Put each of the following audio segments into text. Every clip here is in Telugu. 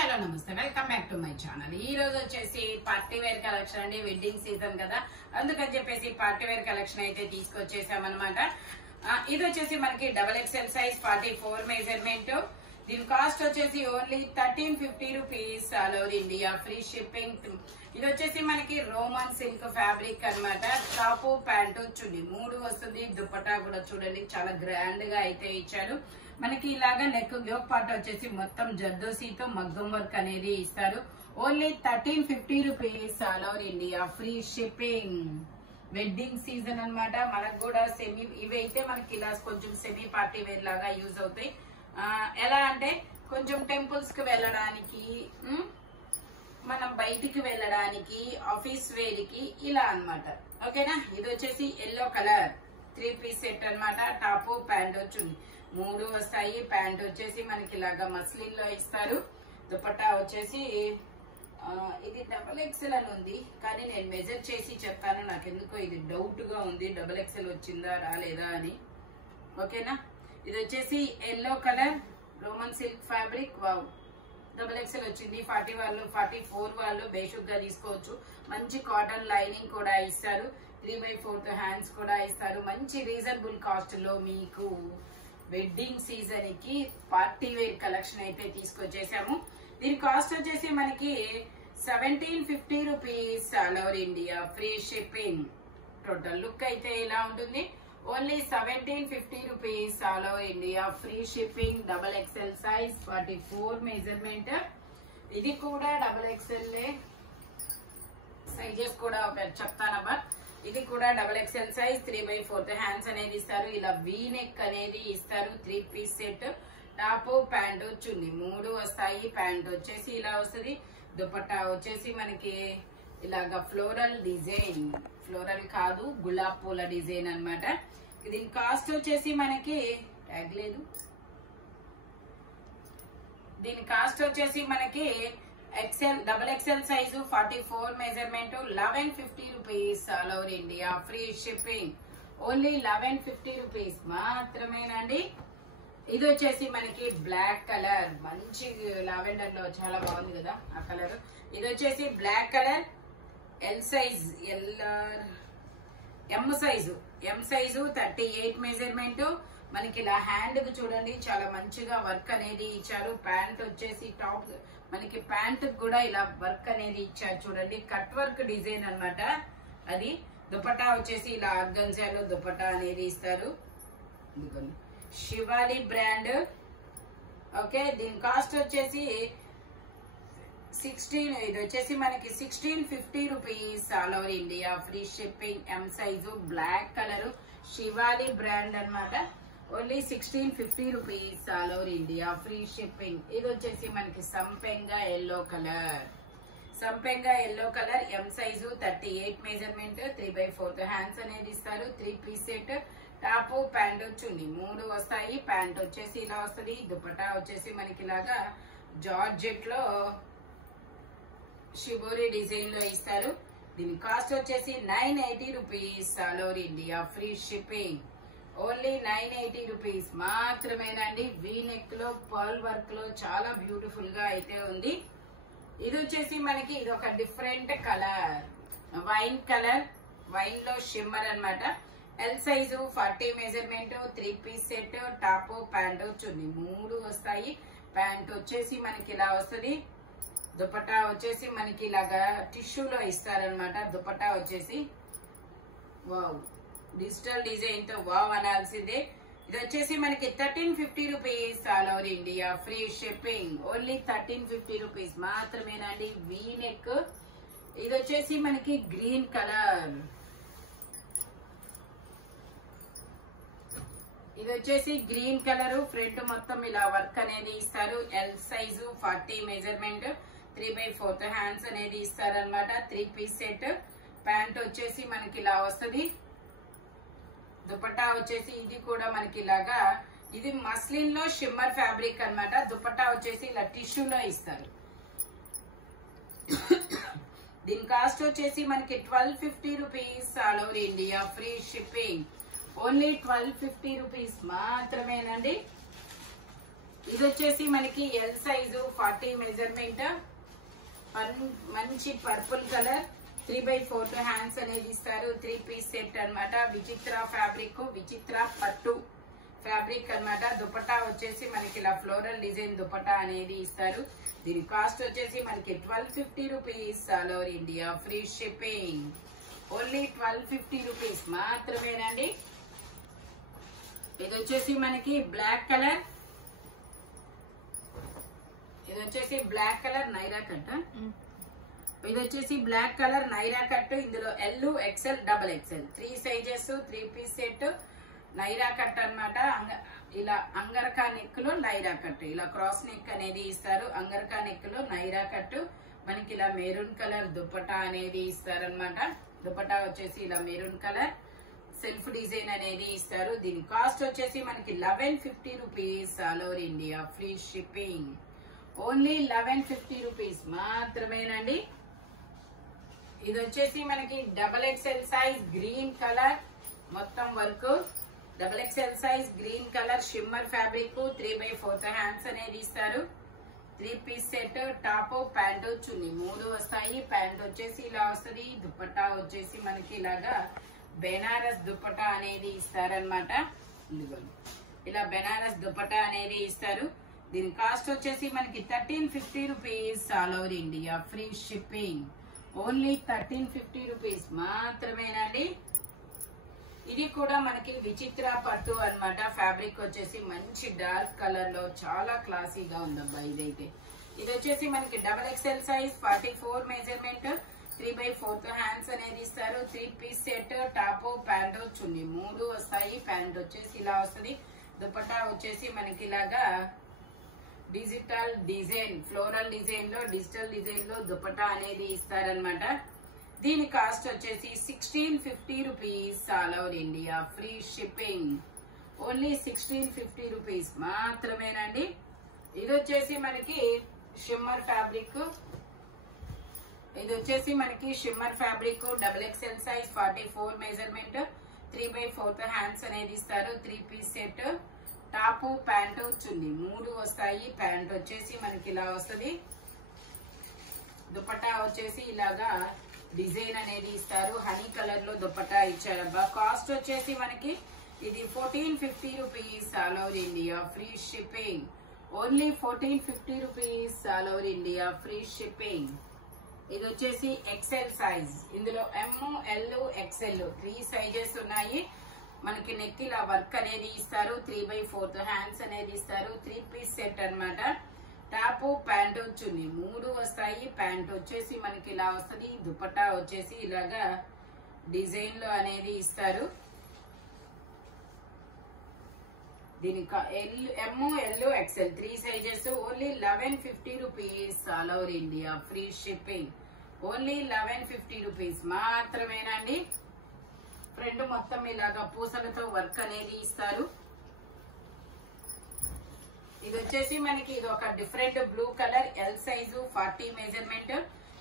హలో నమస్తే, welcome back to my channel. ఈ రోజు వచ్చేసి పార్టీ వేర్ కలెక్షన్ అండి. వెడ్డింగ్ సీజన్ కదా, అందుకని చెప్పేసి పార్టీ వేర్ కలెక్షన్ అయితే తీసుకొచ్చేసామన్నమాట. ఇది వచ్చేసి మనకి XXL సైజ్ 44 మెజర్మెంట్. దీని కాస్ట్ వచ్చేసి only 1350 rupees. All over India free shipping. ఇది వచ్చేసి మనకి రోమన్ సిల్క్ ఫ్యాబ్రిక్ అన్నమాట. టాపు ప్యాంటు చున్నీ 3 వస్తుంది. దుపట్టా కూడా చూడండి చాలా గ్రాండ్ గా అయితే ఇచ్చారు. మనకి ఇలాగా నెక్ యోక్ పార్ట్ వచ్చేసి మొత్తం జర్దోసీతో మగ్గం వర్క్ అనేది ఇస్తారు. Only 1350 rupees. All over India free shipping. Wedding season అన్నమాట. మనకు కూడా సెమీ ఇవైతే మనకి ఇలా కొంచెం సెమీ పార్టీ వేర్ లాగా యూజ్ అవుతాయి. ఎలా అంటే కొంచెం టెంపుల్స్ కి వెళ్ళడానికి, మనం బయటికి వెళ్ళడానికి, ఆఫీస్ వేర్ కి ఇలా అన్నమాట. ఓకేనా. ఇది వచ్చేసి ఎల్లో కలర్ 3 పీస్ సెట్ అన్నమాట. టాప్ ప్యాంట్ వచ్చింది 3 వస్తాయి. ప్యాంట్ వచ్చేసి మనకి ఇలాగా మస్లిన్ లో ఇస్తారు. దుపట్టా వచ్చేసి ఇది XXL అని ఉంది, కానీ నేను మెజర్ చేసి చెప్తాను. నాకు ఎందుకో ఇది డౌట్ గా ఉంది, XXL వచ్చిందా రాలేదా అని. ఓకేనా. ఇది వచ్చేసి yellow colour Roman silk fabric. Wow, XXL వచ్చింది. 40 వాళ్ళు 44 వాళ్ళు బేషుగ్గా తీసుకోవచ్చు. మంచి కాటన్ లైనింగ్ కూడా ఇస్తారు. 3/4 హ్యాండ్స్ కూడా ఇస్తారు. మంచి రీజనబుల్ కాస్ట్ లో మీకు వెడ్డింగ్ సీజన్ కి పార్టీ వేర్ కలెక్షన్ అయితే తీసుకొచ్చేసాము. దీని కాస్ట్ వచ్చేసి మనకి 1750 rupees. All over India free shipping. Total look అయితే ఇలా ఉంటుంది. Only 1750 rupees. All over India free shipping. XXL size 44 measurement. ఇది కూడా XXL సైజెస్ కూడా ఒక చెప్తానబ్బా. ఇది కూడా XXL సైజ్ 3/4 హ్యాండ్స్ అనేది ఇస్తారు. ఇలా వీ నెక్ అనేది ఇస్తారు. 3 పీస్ సెట్. టాప్ ప్యాంట్ చున్నీ 3 వస్తాయి. ప్యాంట్ వచ్చేసి ఇలా వస్తుంది. దుపట్టా వచ్చేసి మనకి ఇలాగా ఫ్లోరల్ డిజైన్, ఫ్లోరల్ కాదు గులాబ్ పూల డిజైన్ అన్నమాట. దీని కాస్ట్ వచ్చేసి మనకి ట్యాగ్ లేదు. దీని కాస్ట్ వచ్చేసి మనకి XXL size 44 measurement 1150 rupees. All over India free shipping. Only 1150 rupees మాత్రమేనండి. ఇది వచ్చేసి మనకి బ్లాక్ కలర్, మంచి లావెండర్ లో చాలా బాగుంది కదా ఆ కలర్. ఇది వచ్చేసి black colour L size, M size 38 measurement. మనకి ఇలా హ్యాండ్ కు చూడండి చాలా మంచిగా వర్క్ అనేది ఇచ్చారు. ప్యాంట్ వచ్చేసి టాప్ మనకి ప్యాంట్ కూడా ఇలా వర్క్ అనేది ఇచ్చారు చూడండి. కట్ వర్క్ డిజైన్ అన్నమాట అది. దుపట్టా వచ్చేసి ఇలా ఆర్గంజాలో దుపట్టా అనేది ఇస్తారు. శివాలి బ్రాండ్. ఓకే. దీని కాస్ట్ వచ్చేసి 16. ఇది వచ్చేసి మనకి 1650 rupees. All over India free shipping. M size black colour Shivali brand అన్నమాట. Only 1650 rupees. All over India free shipping. ఇది వచ్చేసి మనకి సంపెంగా yellow colour, M size 38 measurement. 3/4 hands అనేది ఇస్తారు. 3 పీస్ సెట్. టాప్ ప్యాంట్ చున్నీ 3 వస్తాయి. ప్యాంట్ వచ్చేసి ఇలా వస్తుంది. దుపట్టా వచ్చేసి మనకి ఇలాగా జార్జెట్ లో షిబోరి డిజైన్ లో ఇస్తారు. దీని కాస్ట్ వచ్చేసి 980 rupees. All over India free shipping. Only 980 rupees మాత్రమేనండి. వీ నెక్ లో పర్ల్ వర్క్ లో చాలా బ్యూటిఫుల్ గా అయితే ఉంది. ఇది వచ్చేసి మనకి ఇది ఒక different colour, wine colour, wine లో షిమ్మర్ అన్నమాట. L size 40 measurement. 3 piece set. Top pant చున్నీ 3 వస్తాయి. ప్యాంట్ వచ్చేసి మనకి ఇలా వస్తుంది. దుపట్టా వచ్చేసి మనకి ఇలాగా టిష్యూలో ఇస్తారనమాట. దుపట్టా వచ్చేసి వావ్, డిజిటల్ డిజైన్ తో వావ్ అనాల్సిందే. ఇది వచ్చేసి మనకి 1350 rupees. All over India free shipping. Only 1350 rupees మాత్రమేనండి. V neck. ఇది వచ్చేసి మనకి గ్రీన్ కలర్. ఇది వచ్చేసి గ్రీన్ కలర్. ఫ్రంట్ మొత్తం ఇలా వర్క్ అనేది ఇస్తారు. L size 40 measurement. 3/4 హ్యాండ్స్ అనేది ఇస్తారనమాట. 3 పీస్ సెట్. ప్యాంట్ వచ్చేసి మనకి ఇలా వస్తుంది. దుపట్టా వచ్చేసి ఇది కూడా మనకి ఇలాగా, ఇది మస్లిన్ లో షిమ్మర్ ఫ్యాబ్రిక్ అన్నమాట. దుపట్టా వచ్చేసి ఇలా టిష్యూలో ఇస్తారు. దీని కాస్ట్ వచ్చేసి మనకి 1250 rupees. All over India free shipping. Only 1250 rupees మాత్రమేనండి. ఇది వచ్చేసి మనకి ఎల్ సైజు 40 మెజర్మెంట్, మంచి పర్పుల్ కలర్, 3/4 హ్యాండ్స్ అనేది ఇస్తారు. 3 పీస్ సెట్ అన్నమాట. విచిత్ర ఫ్యాబ్రిక్, విచిత్ర పట్టు ఫ్యాబ్రిక్ అన్నమాట. దుపట్టా వచ్చేసి మనకి ఇలా ఫ్లోరల్ డిజైన్ దుపట్టా అనేది ఇస్తారు. దీని కాస్ట్ వచ్చేసి మనకి 1250 rupees, all over India free shipping. Only 1250 rupees మాత్రమేనండి. ఇది వచ్చేసి మనకి బ్లాక్ కలర్, ఇది వచ్చేసి బ్లాక్ కలర్ నైరా కట్, ఇది వచ్చేసి బ్లాక్ కలర్ నైరా కట్. ఇందులో L, XL, double XL 3 sizes, 3 piece set Naira cut అన్నమాట. ఇలా అంగరకా నెక్ లో నైరా కట్, ఇలా క్రాస్ నెక్ అనేది ఇస్తారు. అంగరకా నెక్ లో నైరా కట్. మనకి ఇలా మెరూన్ కలర్ దుపట్టా అనేది ఇస్తారనమాట. దుపట్టా వచ్చేసి ఇలా మెరూన్ కలర్, సెల్ఫ్ డిజైన్ అనేది ఇస్తారు. దీని కాస్ట్ వచ్చేసి మనకి 1150 rupees, all over India free shipping. Only 1150 rupees మాత్రమేనండి. ఇది వచ్చేసి మనకి double XL size green colour, మొత్తం work. Double XL size green colour shimmer fabric, 3/4 hands అనేది ఇస్తారు. 3 పీస్ సెట్, టాప్, ప్యాంట్, చున్నీ 3 వస్తాయి. ప్యాంట్ వచ్చేసి ఇలా వస్తుంది. దుపట్టా వచ్చేసి మనకి ఇలాగా బెనారస్ దుపట్టా అనేది ఇస్తారనమాట. ఇలా బెనారస్ దుపట్టా అనేది ఇస్తారు. దీని కాస్ట్ వచ్చేసి మనకి 1350 rupees, all over India free shipping. Only 1350 rupees మాత్రమేనండి. ఇది కూడా మనకి విచిత్ర పట్టు అన్నమాట. ఫ్యాబ్రిక్ వచ్చేసి మంచి డార్క్ కలర్ లో చాలా క్లాసీగా ఉందబ్బా ఇదైతే. ఇది వచ్చేసి మనకి double XL size 44 measurement, 3/4 hands అనేది ఇస్తారు. 3 పీస్ సెట్, టాప్, ప్యాంట్, చున్నీ 3 వస్తాయి. ప్యాంట్ వచ్చేసి ఇలా వస్తుంది. దుపట్టా వచ్చేసి మనకి ఇలాగా డిజిటల్ డిజైన్, ఫ్లోరల్ డిజైన్ లో, డిజిటల్ డిజైన్ లో దుపట్టా అనేది ఇస్తారనమాట. దీని కాస్ట్ వచ్చేసి 1650 rupees, all over India free shipping. Only 1650 rupees మాత్రమేనండి. ఇది వచ్చేసి మనకి షిమ్మర్ ఫ్యాబ్రిక్, ఇది వచ్చేసి మనకి shimmer fabric, double XL size 44 measurement, 3/4 hands అనేది ఇస్తారు. 3 పీస్ సెట్, టాప్, ప్యాంటు, చున్నీ 3 వస్తాయి. ప్యాంట్ వచ్చేసి మనకి ఇలా వస్తుంది. దుపట్టా వచ్చేసి ఇలాగా డిజైన్ అనేది ఇస్తారు. హనీ కలర్ లో దుపట్టా ఇచ్చారబ్బా. కాస్ట్ వచ్చేసి మనకి ఇది 1450 rupees, all over India free shipping. Only 1450 rupees, all over India free shipping. ఇది వచ్చేసి ఎక్సెల్ సైజ్. ఇందులో ఎమ్, ఎల్, ఎక్సెల్ 3 సైజెస్ ఉన్నాయి. మనకి నెక్ ఇలా వర్క్ అనేది ఇస్తారు. 3/4 హ్యాండ్స్ అనేది ఇస్తారు. 3 పీస్ సెట్ అన్నమాట. టాప్, ప్యాంట్, చున్నీ 3 వస్తాయి. ప్యాంట్ వచ్చేసి మనకి ఇలా వస్తుంది. దుపట్టా వచ్చేసి ఇలాగా డిజైన్ లో అనేది ఇస్తారు. దీనికి M, L, XL 3 sizes. Only 1150 rupees, all over India free shipping. Only 1150 rupees మాత్రమేనండి. ఫ్రంట్ మొత్తం ఇలాగా పూసలతో వర్క్ అనేది ఇస్తారు. ఇది వచ్చేసి మనకి ఇది ఒక different blue colour, L size 40 measurement,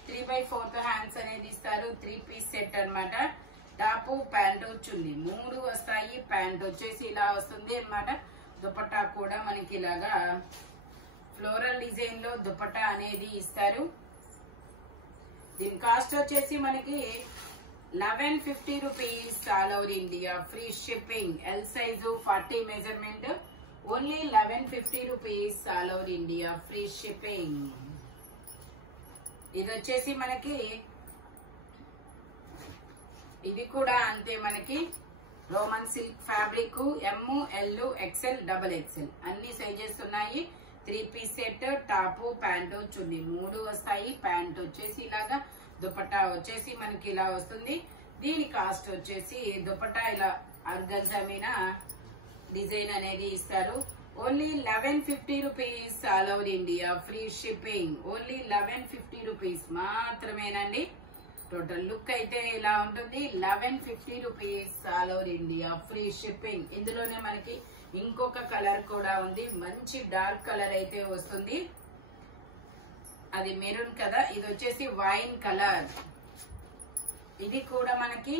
3/4 hands అనేది ఇస్తారు. 3 పీస్ సెట్ అన్నమాట. టాప్, ప్యాంటు, చున్నీ 3 వస్తాయి. ప్యాంట్ వచ్చేసి ఇలా వస్తుంది అన్నమాట. దుపట్టా కూడా మనకి ఇలాగా ఫ్లోరల్ డిజైన్ లో దుపట్టా అనేది ఇస్తారు. దీని కాస్ట్ వచ్చేసి మనకి 1150 rupees, all over India free shipping. L size 40 measurement, only 1150 rupees, all over India free shipping. ఇది వచ్చేసి మనకి ఇది కూడా అంతే. మనకి రోమన్ సిల్క్ ఫ్యాబ్రిక్, ఎమ్, ఎల్, ఎక్సెల్, డబల్ ఎక్సెల్ అన్ని సైజెస్ ఉన్నాయి. 3 పీస్ సెట్, టాప్, ప్యాంటు, చున్నీ 3 వస్తాయి. ప్యాంట్ వచ్చేసి ఇలాగా, దుపట్టా వచ్చేసి మనకి ఇలా వస్తుంది. దీని కాస్ట్ వచ్చేసి దుపట్టా ఇలా ఆర్గంజా మీద డిజైన్ అనేది ఇస్తారు. Only 1150 rupees, all over India free shipping. Only 1150 rupees మాత్రమేనండి. టోటల్ లుక్ అయితే ఇలా ఉంటుంది. 1150 rupees, all over India free shipping. ఇందులోనే మనకి ఇంకొక కలర్ కూడా ఉంది. మంచి డార్క్ కలర్ అయితే వస్తుంది. అది మెరూన్ కదా. ఇది వచ్చేసి వైన్ కలర్. ఇది కూడా మనకి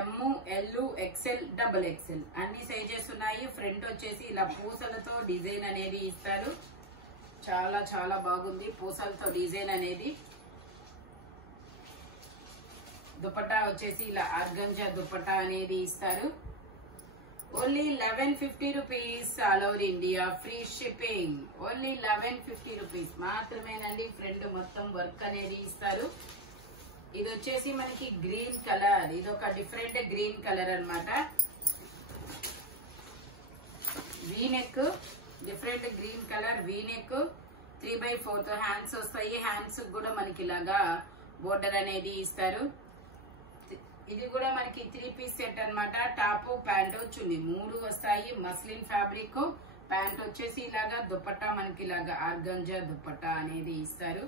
ఎమ్, ఎల్, ఎక్సెల్, డబుల్ ఎక్సెల్ అన్ని సైజెస్ ఉన్నాయి. ఫ్రంట్ వచ్చేసి ఇలా పూసలతో డిజైన్ అనేది ఇస్తారు. చాలా చాలా బాగుంది పూసలతో డిజైన్ అనేది. దుపట్టా వచ్చేసి ఇలా ఆర్గంజా దుపట్టా అనేది ఇస్తారు. Only 1150 rupees all over India, free shipping. Only 1150 rupees మాత్రమేనండి. ఫ్రంట్ మొత్తం వర్క్ అనేది ఇస్తారు. ఇది వచ్చేసి మనకి గ్రీన్ కలర్, ఇది ఒక డిఫరెంట్ గ్రీన్ కలర్ అన్నమాట. V neck, different green colour V neck, 3/4 hands వస్తాయి. హ్యాండ్స్ కూడా మనకి ఇలాగా బోర్డర్ అనేది ఇస్తారు. ఇది కూడా మనకి 3 పీస్ సెట్ అన్నమాట. టాప్, ప్యాంట్, చున్నీ 3 వస్తాయి. మస్లిన్ ఫ్యాబ్రిక్, ప్యాంట్ వచ్చేసి ఇలాగా, దుపట్టా మనకి ఇలాగా ఆర్గంజా దుపట్టా అనేది ఇస్తారు.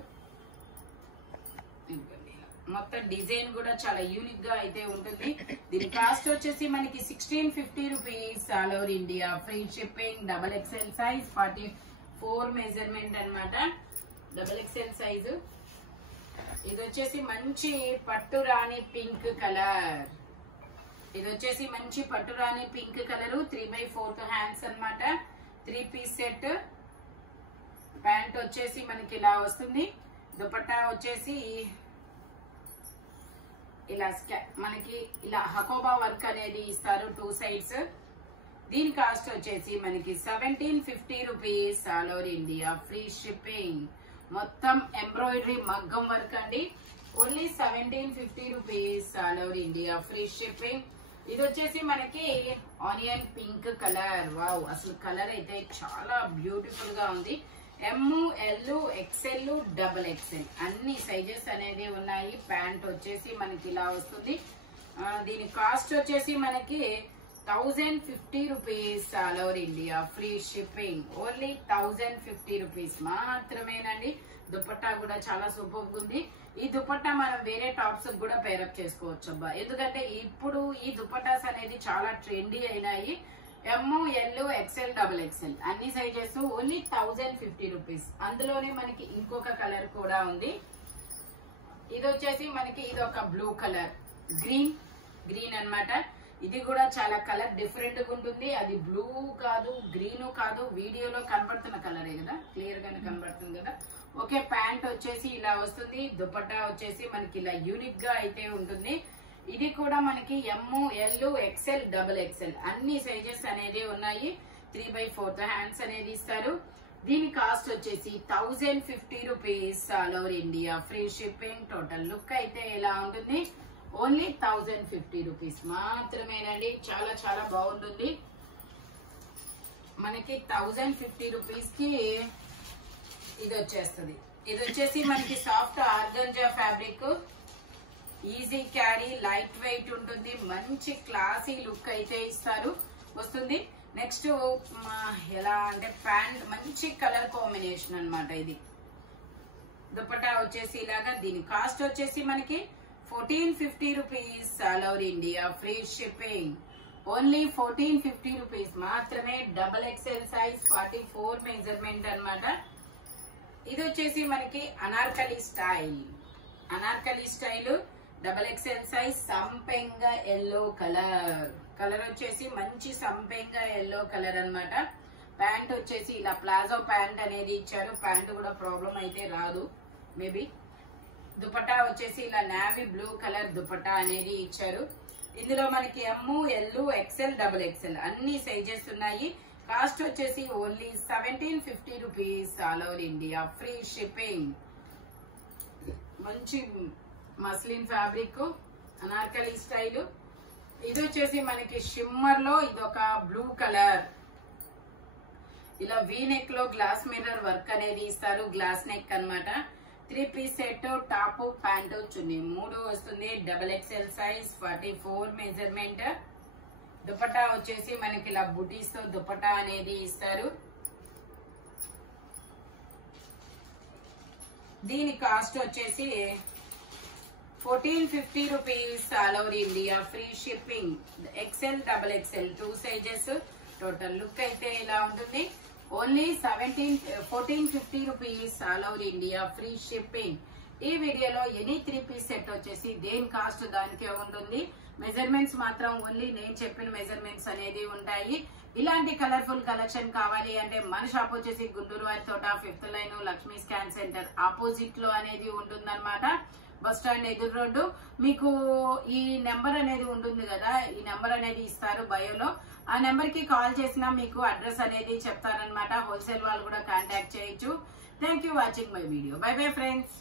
మొత్తం డిజైన్ కూడా చాలా యూనిక్ గా అయితే ఉంటుంది. దీని కాస్ట్ వచ్చేసి మనకి 1650 rupees all over India, free shipping. Double XL size, 44 measurement అన్నమాట. Double XL size. ఇది వచ్చేసి మంచి పట్టు రాణి పింక్ కలర్. ఇది వచ్చేసి మంచి పట్టు రాణి పింక్ కలర్, 3/4 హ్యాండ్స్ అన్నమాట. 3 పీస్ సెట్. ప్యాంట్ వచ్చేసి మనకి ఇలా వస్తుంది. దుపట్టా వచ్చేసి ఇలా మనకి ఇలా హకోబా వర్క్ అనేది ఇస్తారు 2 సైడ్స్. దీని కాస్ట్ వచ్చేసి మనకి 1750 rupees all over India, free shipping. మొత్తం ఎంబ్రాయిడరీ మగ్గం వర్క్ అండి. Only 1750 rupees all over India, free shipping. ఇది వచ్చేసి మనకి ఆనియన్ పింక్ కలర్. వావ్, అసలు కలర్ అయితే చాలా బ్యూటిఫుల్ గా ఉంది. ఎమ్, ఎల్, ఎక్సెల్, డబుల్ ఎక్సెల్ అన్ని సైజెస్ అనేది ఉన్నాయి. ప్యాంట్ వచ్చేసి మనకి ఇలా వస్తుంది. దీని కాస్ట్ వచ్చేసి మనకి 1050 rupees all over India, free shipping. Only 1050 rupees మాత్రమేనండి. దుపట్టా కూడా చాలా సూపర్ ఉంది. ఈ దుపట్టా మనం వేరే టాప్స్ కూడా పేరప్ చేసుకోవచ్చు అబ్బా, ఎందుకంటే ఇప్పుడు ఈ దుపట్టాస్ అనేది చాలా ట్రెండీ అయినాయి. ఎమ్, ఎల్, ఎక్సెల్, డబుల్ ఎక్సెల్ అన్ని సైజెస్. Only 1050 rupees. అందులోనే మనకి ఇంకొక కలర్ కూడా ఉంది. ఇది వచ్చేసి మనకి ఇది ఒక బ్లూ కలర్, గ్రీన్ అన్నమాట. ఇది కూడా చాలా కలర్ డిఫరెంట్ గా ఉంటుంది. అది బ్లూ కాదు, గ్రీన్ కాదు, వీడియోలో కనబడుతున్న కలరే కదా, క్లియర్ గానే కనబడుతుంది కదా. ఓకే, ప్యాంట్ వచ్చేసి ఇలా వస్తుంది. దుపట్టా వచ్చేసి మనకి ఇలా యూనిక్ గా అయితే ఉంటుంది. ఇది కూడా మనకి ఎమ్, ఎల్, ఎక్సెల్, డబుల్ ఎక్సెల్ అన్ని సైజెస్ అనేది ఉన్నాయి. 3/4 హ్యాండ్స్ అనేది ఇస్తారు. దీని కాస్ట్ వచ్చేసి 1050 rupees all over India, free shipping. Total look అయితే ఇలా ఉంటుంది. ఓన్లీ 1050 రూపీస్ మాత్రమేనండి. చాలా చాలా బాగుంటుంది. మనకి 1050 రూపీస్ కి ఇది వచ్చేస్తుంది. ఇది వచ్చేసి మనకి soft organza fabric, easy carry, light weight ఉంటుంది. మంచి క్లాసీ లుక్ అయితే ఇస్తారు వస్తుంది. నెక్స్ట్ ఎలా అంటే ప్యాంట్ మంచి కలర్ కాంబినేషన్ అన్నమాట. ఇది దుపట్టా వచ్చేసి ఇలాగా. దీని కాస్ట్ వచ్చేసి మనకి 1450 rupees all over India, free shipping. Only 1450 rupees మాత్రమే. డబల్ ఎక్స్ఎల్ సైజ్, 44 మెజర్మెంట్ అన్నమాట. ఇది వచ్చేసి మనకి Anarkali style, double XL size, సంపెంగ ఎల్లో కలర్ వచ్చేసి మంచి సంపెంగ ఎల్లో కలర్ అన్నమాట. ప్యాంట్ వచ్చేసి ఇలా ప్లాజో ప్యాంట్ అనేది ఇచ్చారు. ప్యాంట్ కూడా ప్రాబ్లం అయితే రాదు మేబీ. దుపట్టా వచ్చేసి ఇలా నావీ బ్లూ కలర్ దుపట్టా అనేది ఇచ్చారు. ఇందులో మనకి ఎమ్, ఎల్, ఎక్సెల్, డబుల్ ఎక్సెల్ అన్ని సైజెస్ ఉన్నాయి. కాస్ట్ వచ్చేసి only 1750 rupees all over India, free shipping. మంచి మస్లిన్ ఫ్యాబ్రిక్, అనార్కలి స్టైల్. ఇది వచ్చేసి మనకి షిమ్మర్ లో ఇది ఒక బ్లూ కలర్. ఇలా వీ నెక్ లో గ్లాస్ మిర్రర్ వర్క్ అనేది ఇస్తారు. గ్లాస్ నెక్ అన్నమాట. 3 పీస్ సెట్, టాప్, ప్యాంటు, చున్నీ 3 వస్తుంది. Double XL size, 44 measurement. Dupatta వచ్చేసి మనకి ఇలా బుటీస్ తో దుపట్టా అనేది ఇస్తారు. దీని కాస్ట్ వచ్చేసి 1450 rupees all over India, free shipping. XL, double XL 2 sizes. Total look అయితే ఇలా ఉంటుంది. Only 1450 rupees all over India, free shipping. ఈ వీడియోలో ఎనీ 3 పీస్ సెట్ వచ్చేసి దేని కాస్ట్ దానికే ఉంటుంది. మెజర్మెంట్స్ మాత్రం ఓన్లీ నేను చెప్పిన మెజర్మెంట్స్ అనేది ఉంటాయి. ఇలాంటి కలర్ఫుల్ కలెక్షన్ కావాలి అంటే మన షాప్ వచ్చేసి గుంటూరు వారి తోట 5th line Lakshmi scan centre opposite లో అనేది ఉంటుందన్నమాట. బస్ స్టాండ్ ఎదురు రోడ్డు. మీకు ఈ నెంబర్ అనేది ఉంటుంది కదా, ఈ నెంబర్ అనేది ఇస్తారు బయోలో. ఆ నెంబర్ కి కాల్ చేసినా మీకు అడ్రస్ అనేది చెప్తారనమాట. హోల్సేల్ వాళ్ళు కూడా కాంటాక్ట్ చేయొచ్చు. Thank you watching my video. By bye friends.